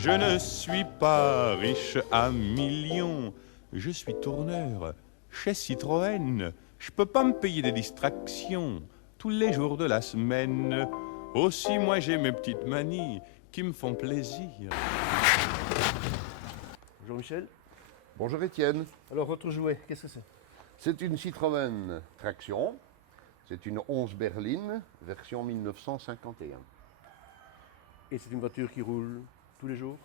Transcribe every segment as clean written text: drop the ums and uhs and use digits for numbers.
Je ne suis pas riche à millions, je suis tourneur chez Citroën. Je peux pas me payer des distractions tous les jours de la semaine. Aussi moi j'ai mes petites manies qui me font plaisir. Jean-Michel, Bonjour Étienne, alors votre jouet, qu'est-ce que c'est? c'est une Citroën Traction, c'est une 11 berline, version 1951. Et c'est une voiture qui roule tous les jours?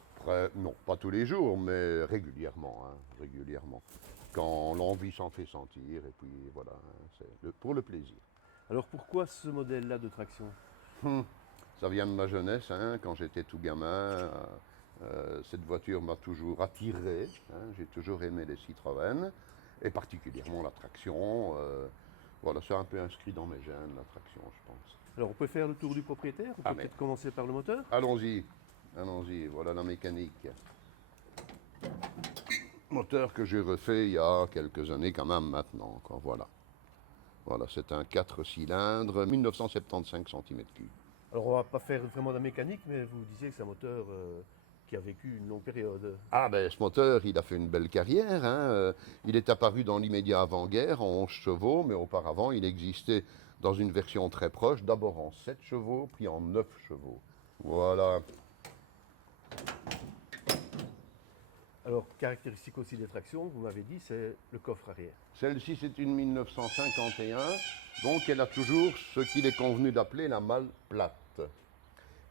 Non, pas tous les jours, mais régulièrement, régulièrement. Quand l'envie s'en fait sentir, et puis voilà, pour le plaisir. Alors pourquoi ce modèle-là de traction? Ça vient de ma jeunesse, quand j'étais tout gamin. Cette voiture m'a toujours attiré, j'ai toujours aimé les Citroën, et particulièrement la traction. Voilà, c'est un peu inscrit dans mes gènes, la traction, je pense. Alors on peut faire le tour du propriétaire, on peut peut-être commencer par le moteur? Allons-y, voilà la mécanique. Moteur que j'ai refait il y a quelques années quand même maintenant, quoi, voilà. Voilà, c'est un 4 cylindres, 1975 cm3. Alors on va pas faire vraiment de la mécanique, mais vous disiez que c'est un moteur qui a vécu une longue période. Ah ben ce moteur, il a fait une belle carrière. Il est apparu dans l'immédiat avant-guerre en 11 chevaux, mais auparavant il existait dans une version très proche, d'abord en 7 chevaux, puis en 9 chevaux. Voilà. Alors caractéristique aussi des tractions, vous m'avez dit, c'est le coffre arrière. Celle-ci c'est une 1951, donc elle a toujours ce qu'il est convenu d'appeler la malle plate.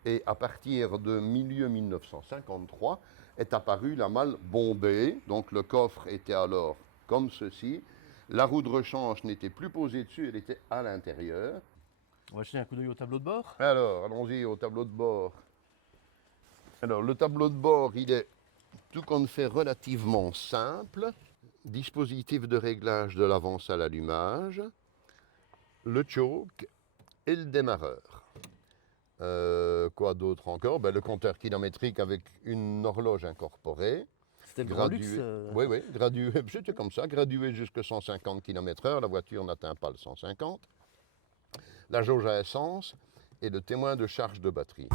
Et à partir de milieu 1953 est apparue la malle bombée, donc le coffre était alors comme ceci. La roue de rechange n'était plus posée dessus, elle était à l'intérieur. On va jeter un coup d'œil au tableau de bord. Alors, allons-y au tableau de bord. Alors, le tableau de bord, il est tout compte fait relativement simple. Dispositif de réglage de l'avance à l'allumage, le choke et le démarreur. Quoi d'autre encore? Le compteur kilométrique avec une horloge incorporée. C'était le grand luxe. Oui, gradué, c'était comme ça, gradué jusqu'à 150 km/h. La voiture n'atteint pas le 150. La jauge à essence et le témoin de charge de batterie.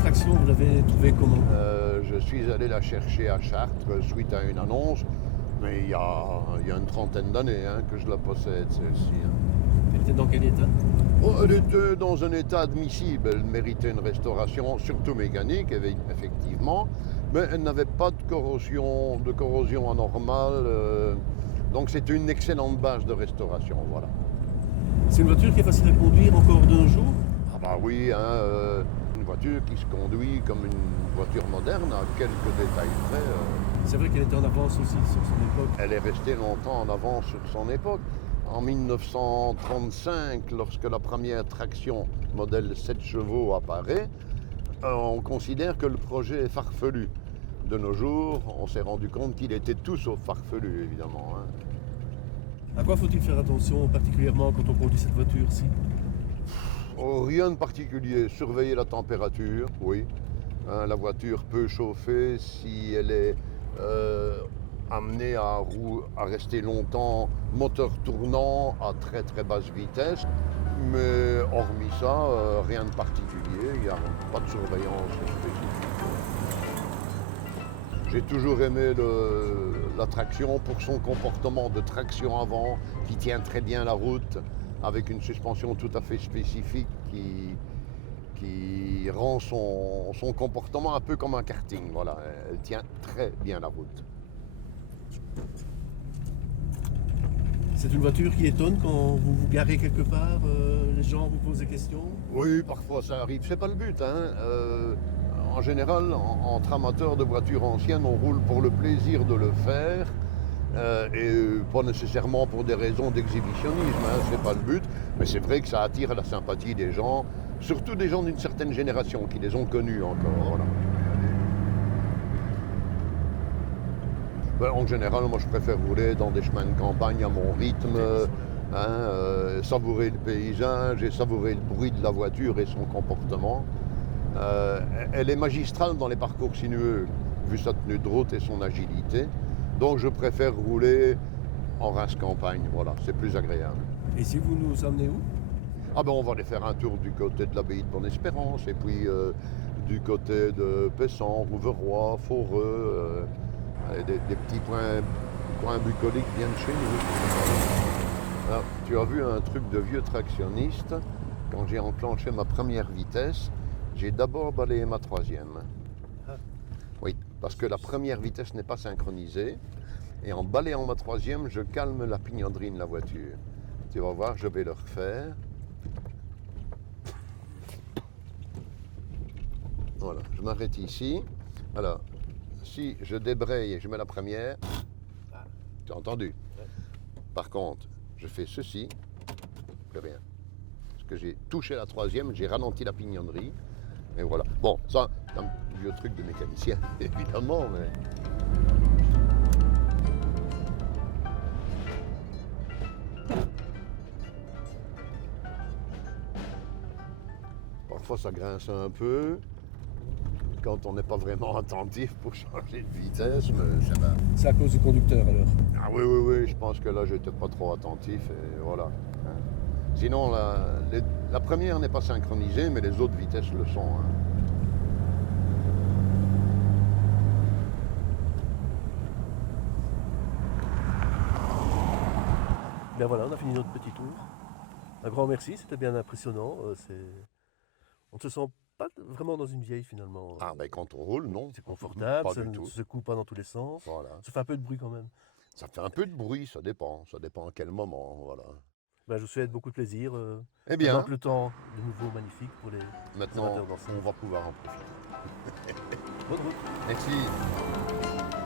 Traction, vous l'avez trouvé comment? Je suis allé la chercher à Chartres suite à une annonce, mais il y a une trentaine d'années que je la possède, celle-ci. Elle était dans quel état? Elle était dans un état admissible, elle méritait une restauration, surtout mécanique, effectivement, mais elle n'avait pas de corrosion anormale, donc c'était une excellente base de restauration, voilà. C'est une voiture qui est facile à conduire encore de nos jours? Ah bah oui, une voiture qui se conduit comme une voiture moderne, à quelques détails près. C'est vrai qu'elle était en avance aussi sur son époque. Elle est restée longtemps en avance sur son époque. En 1935, lorsque la première traction modèle 7 chevaux apparaît, on considère que le projet est farfelu. De nos jours, on s'est rendu compte qu'il était tout sauf farfelu, évidemment. À quoi faut-il faire attention particulièrement quand on conduit cette voiture-ci? Oh, rien de particulier. Surveiller la température, oui. La voiture peut chauffer si elle est amenée à rester longtemps, moteur tournant à très très basse vitesse. Mais hormis ça, rien de particulier. Il n'y a pas de surveillance spécifique. J'ai toujours aimé la traction pour son comportement de traction avant, qui tient très bien la route, avec une suspension tout à fait spécifique qui rend son comportement un peu comme un karting. Voilà, elle tient très bien la route. C'est une voiture qui étonne quand vous vous garez quelque part, les gens vous posent des questions? Oui, parfois ça arrive, c'est pas le but. En général, entre amateurs de voitures anciennes, on roule pour le plaisir de le faire. Et pas nécessairement pour des raisons d'exhibitionnisme, c'est pas le but, mais c'est vrai que ça attire la sympathie des gens, surtout des gens d'une certaine génération qui les ont connus encore. Voilà. En général, moi je préfère rouler dans des chemins de campagne à mon rythme, savourer le paysage et savourer le bruit de la voiture et son comportement. Elle est magistrale dans les parcours sinueux, vu sa tenue de route et son agilité. Donc je préfère rouler en race campagne, voilà, c'est plus agréable. Et si vous nous emmenez où? Ah ben on va aller faire un tour du côté de l'abbaye de Bonne-Espérance, et puis du côté de Pessan, Rouveroy, Foreux, des petits coins bucoliques bien de chez nous. Alors, tu as vu un truc de vieux tractionniste, quand j'ai enclenché ma première vitesse, j'ai d'abord balayé ma troisième. Oui, parce que la première vitesse n'est pas synchronisée. Et en balayant ma troisième, je calme la pignonnerie de la voiture. Tu vas voir, je vais le refaire. Voilà, je m'arrête ici. Alors, si je débraye et je mets la première, tu as entendu? Par contre, je fais ceci, plus rien. Parce que j'ai touché la troisième, j'ai ralenti la pignonnerie. Et voilà. Bon, ça, c'est un vieux truc de mécanicien, évidemment, mais... Parfois, ça grince un peu, quand on n'est pas vraiment attentif pour changer de vitesse, mais c'est bien. C'est à cause du conducteur alors? Ah oui, oui, oui, je pense que là, j'étais pas trop attentif, et voilà. Sinon, la première n'est pas synchronisée, mais les autres vitesses le sont. Hein. Bien voilà, on a fini notre petit tour. Un grand merci, c'était bien impressionnant. On ne se sent pas vraiment dans une vieille finalement. Ah ben quand on roule, non. C'est confortable, Pas ça du ne tout. se secoue pas dans tous les sens. Voilà. Ça fait un peu de bruit quand même. Ça fait un peu de bruit, ça dépend à quel moment, voilà. Ben, je vous souhaite beaucoup de plaisir. Eh bien, Le temps de nouveau magnifique pour les maintenant, amateurs d'ensemble. on va pouvoir en profiter. Bonne route. Merci.